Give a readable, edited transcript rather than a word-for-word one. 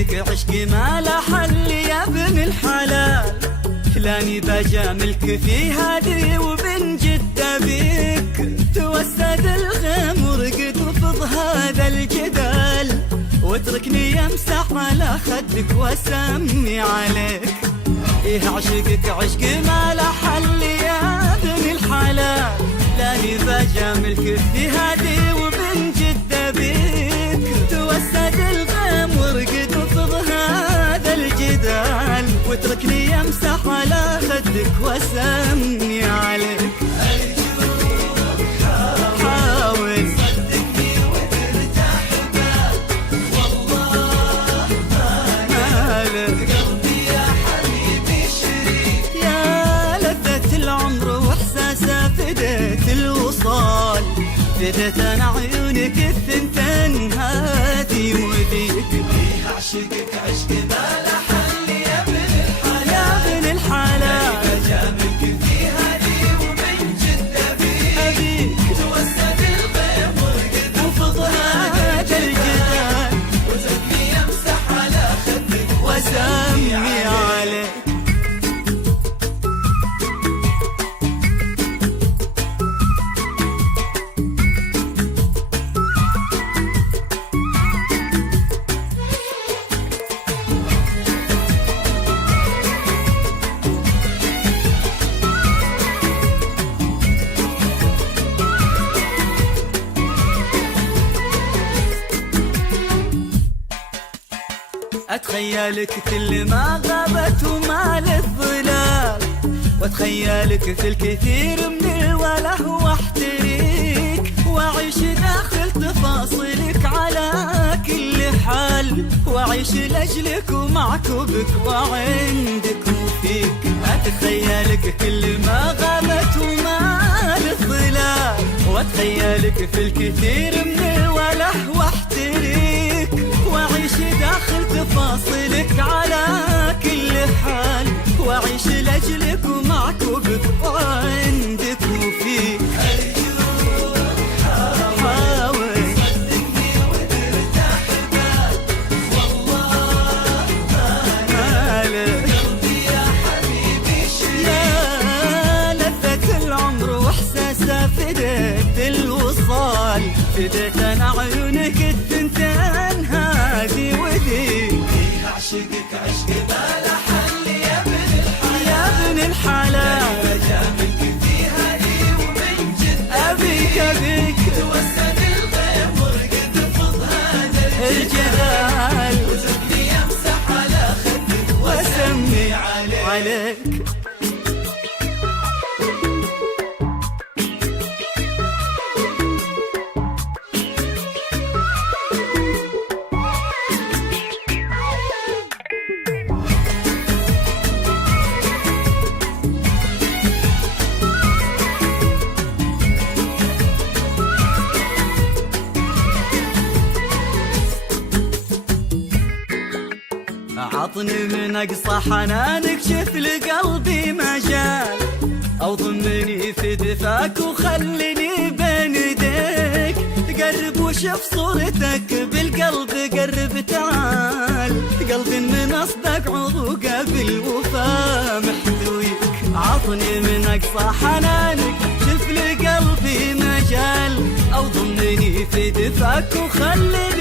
عشقك عشق ما لا حل يا ابن الحلال، لاني بجاملك في هذه وبن جدة بيك توسد الغيم ورقد وفض هذا الجدال، واتركني يمسح على خدك واسمي عليك. إيه عشقك عشق ما لا حل يا ابن الحلال، لاني بجاملك في هذه وبن جدة بيك توسد الغيم ورقد وفض هذا الجدال، واتركني يمسح على خدك واسمي عليك. حاول صدقني وترتاح بال، والله مالك قلبي يا حبيبي شريك، يا لذة العمر واحساسه فديت الوصال، فديت انا عيونك الثنتين هاتي وذيك. فيه عشقك عشق ما لا حل يا ابن الحلال، يا ابن الحلال بجاملك في هذه ومن جدة بيك توسد الغيم ورقد وفض هذا الجدال، وتركني يمسح على خدك واسمي عليك. أتخيلك كل ما غابت وما للظلال، وأتخيلك في الكثير من الوله واحتريك، وأعيش داخل تفاصيلك على كل حال، وأعيش لأجلك ومعك وبك وعندك وفيك. أتخيلك كل ما غابت وما للظلال، وأتخيلك في الكثير من الوله واحتريك، وأعيش داخل تفاصيلك على كل حال، وأعيش لأجلك ومعك وبك وعندك وفيك. حاول صدقني وترتاح بال، والله مالك قلبي يا حبيبي شريك، يا لذة العمر واحساسه فديت الوصال، فديت انا عيونك الثنتين هذه وذيك. فيه عشقك عشق ما لا حل يا ابن الحلال، يا ابن الحلال بجاملك في هذه ومن جد ابيك توسد الغيم ورقد وفض هذا الجدال، وتركني يمسح على خدك واسمي عليك. عطني من أقصى حنانك شف لقلبي مجال، أو ضمني في دفاك وخلني بين يديك، قرب وشوف صورتك بالقلب قرب تعال، قلبي من أصدق عضو قبل وفا محتويك. عطني من أقصى حنانك شف لقلبي مجال، أو ضمني في دفاك وخلني